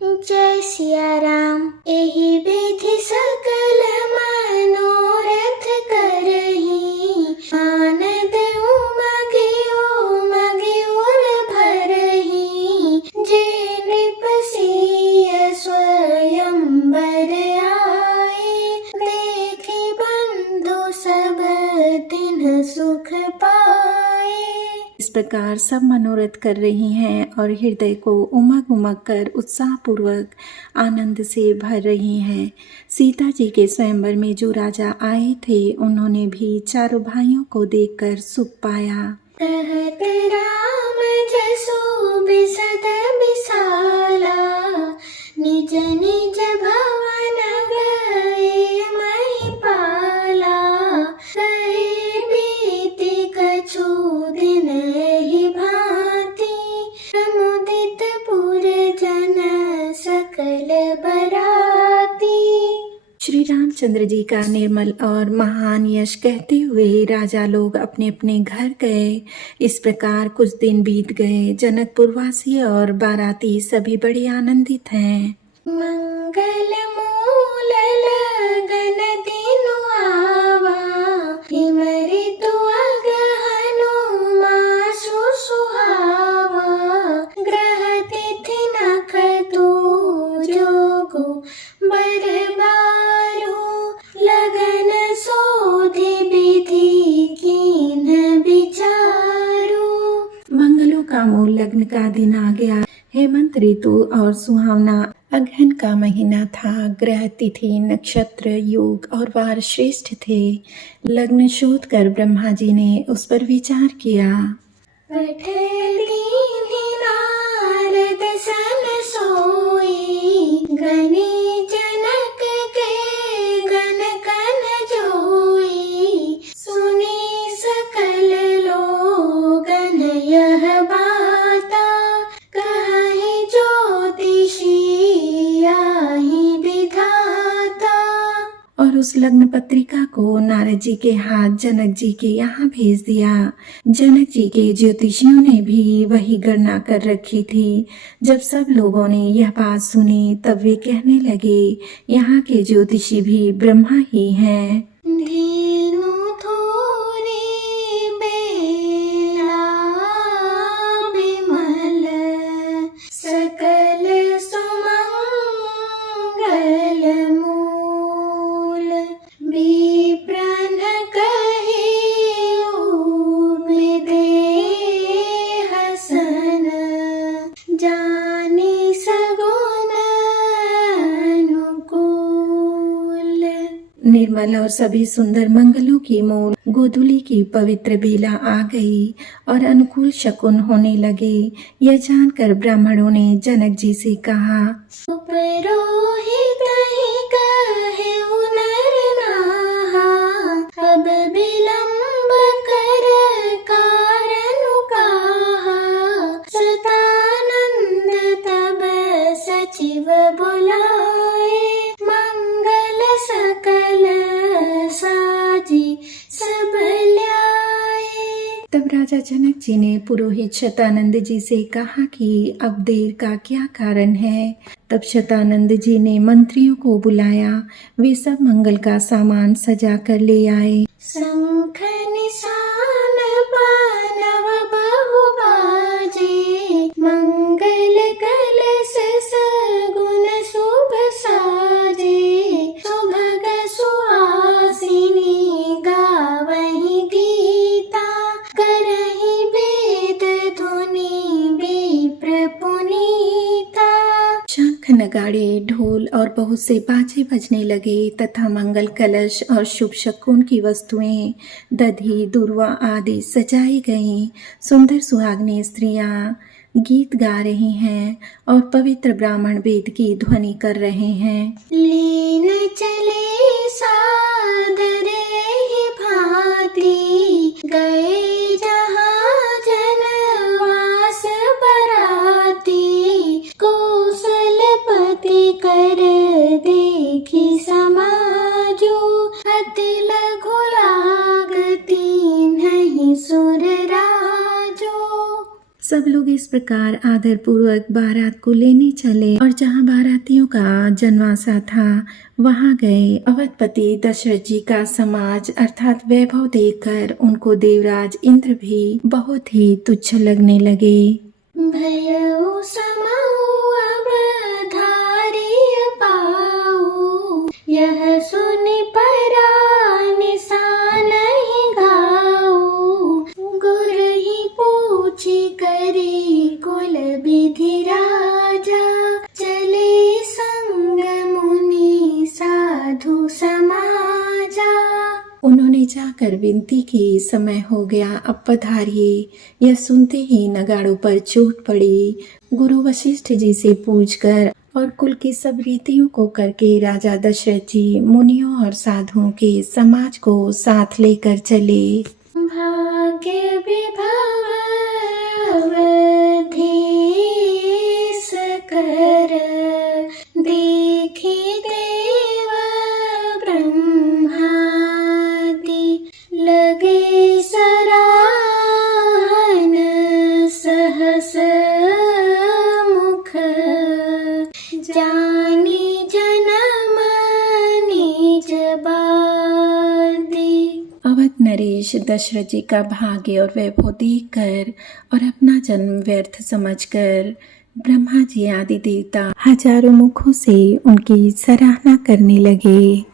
जय सिया राम। एहि विधि सकल मनोरथ करही, आनंद उमगे उमगे उर भरही। जे नृप सिय स्वयंवर आए, देखि बंधु सब तिन्ह सुख पाए। इस प्रकार सब मनोरथ कर रही हैं और हृदय को उमग उमग कर उत्साह पूर्वक आनंद से भर रही हैं। सीता जी के स्वयंवर में जो राजा आए थे, उन्होंने भी चारों भाइयों को देखकर सुख पाया। कहत राम जसु बिसद बिसाला, निज निज भवन गए महिपाला। गए बीति कछु दिन ही भांति, प्रमुदित पुर जन सकल बराती। श्री रामचंद्र जी का निर्मल और महान यश कहते हुए राजा लोग अपने अपने घर गए। इस प्रकार कुछ दिन बीत गए। जनकपुरवासी और बाराती सभी बड़े आनंदित हैं। मंगल मूल लगन दिनु आवा, हिम ऋतु अगहनु मासु सुहावा। ग्रह तिथि नखतु जोगु बरबारो, लगन सोधि विधि कीन्ह विचारो। मंगलों का मूल लग्न का दिन आ गया। हेमंत ऋतु और सुहावना अगहन का महीना था। ग्रह तिथि नक्षत्र योग और वार श्रेष्ठ थे। लग्न शोध कर ब्रह्मा जी ने उस पर विचार किया। पठलीनि नारद सन सोई, गनी जनक के गन कन जोई। सुनी सकल लोगन यह बाता, कहि ज्योतिषी आहि विधाता। और उस लग्न पत्रिका को नारद जी के हाथ जनक जी के यहाँ भेज दिया। जनक जी के ज्योतिषियों ने भी वही गणना कर रखी थी। जब सब लोगों ने यह बात सुनी, तब वे कहने लगे, यहाँ के ज्योतिषी भी ब्रह्मा ही हैं। धीनु थोरी बेला बिमल, सकल सुमंगल मूल। विप्रन कहिउ विदेह सन, जानि सगुन अनुकूल। निर्मल और सभी सुंदर मंगलों की मूल गोधूली की पवित्र बेला आ गई और अनुकूल शकुन होने लगे। यह जानकर ब्राह्मणों ने जनक जी से कहा, उपरोहित ही कहेउ नर नाहा, अब विलंब कर कारनु काहा। सतानंद तब सचिव बुलाए, मंगल सकल साजी सब ल्याए। तब राजा जनक जी ने पुरोहित शतानंद जी से कहा कि अब देर का क्या कारण है। तब शतानंद जी ने मंत्रियों को बुलाया। वे सब मंगल का सामान सजा कर ले आए। शंख निशान पानव बहु बाजे, मंगल कलश सगुन शुभ साजे। सुभग सुहासिनी गावहि गीता, करहि वेद धुनि विप्र पुनीता। शंख नगाड़े ढोल और बहुत से बाजे बजने लगे तथा मंगल कलश और शुभ शकुन की वस्तुएं दधी दुर्वा आदि सजाई गईं। सुंदर सुहागनी स्त्रियां गीत गा रही हैं और पवित्र ब्राह्मण वेद की ध्वनि कर रहे हैं। लीन चले सादर ही भांति, गए जहाँ जनवास बराती। कौशलपति कर देखी समाजो, अति लघु लागती नहीं सुर राजो। सब लोग इस प्रकार सरकार आदर पूर्वक बारात को लेने चले और जहाँ बारातियों का जनवासा था वहाँ गए। अवधपति दशरथ जी का समाज अर्थात वैभव देखकर उनको देवराज इंद्र भी बहुत ही तुच्छ लगने लगे। भयउ समाउ अब धारिय पाऊ, यह सुनि परा नहीं गाऊ। गुरहि पूछि करी कुल विधि राजा, चले संग मुनि साधु समाजा। उन्होंने जाकर विनती की, समय हो गया अब पधारिए। यह सुनते ही नगाड़ों पर चोट पड़ी। गुरु वशिष्ठ जी से पूछकर और कुल की सब रीतियों को करके राजा दशरथ जी मुनियों और साधुओं के समाज को साथ लेकर चले। भाग्य विभव अवधेश कर, देखी देव ब्रह्मादि, लगे सराहन सहस मुख, जानी जन्म निज बादी। अवध नरेश दशरथ जी का भाग्य और वैभव देखकर और अपना जन्म व्यर्थ समझकर ब्रह्मा जी आदि देवता हजारों मुखों से उनकी सराहना करने लगे।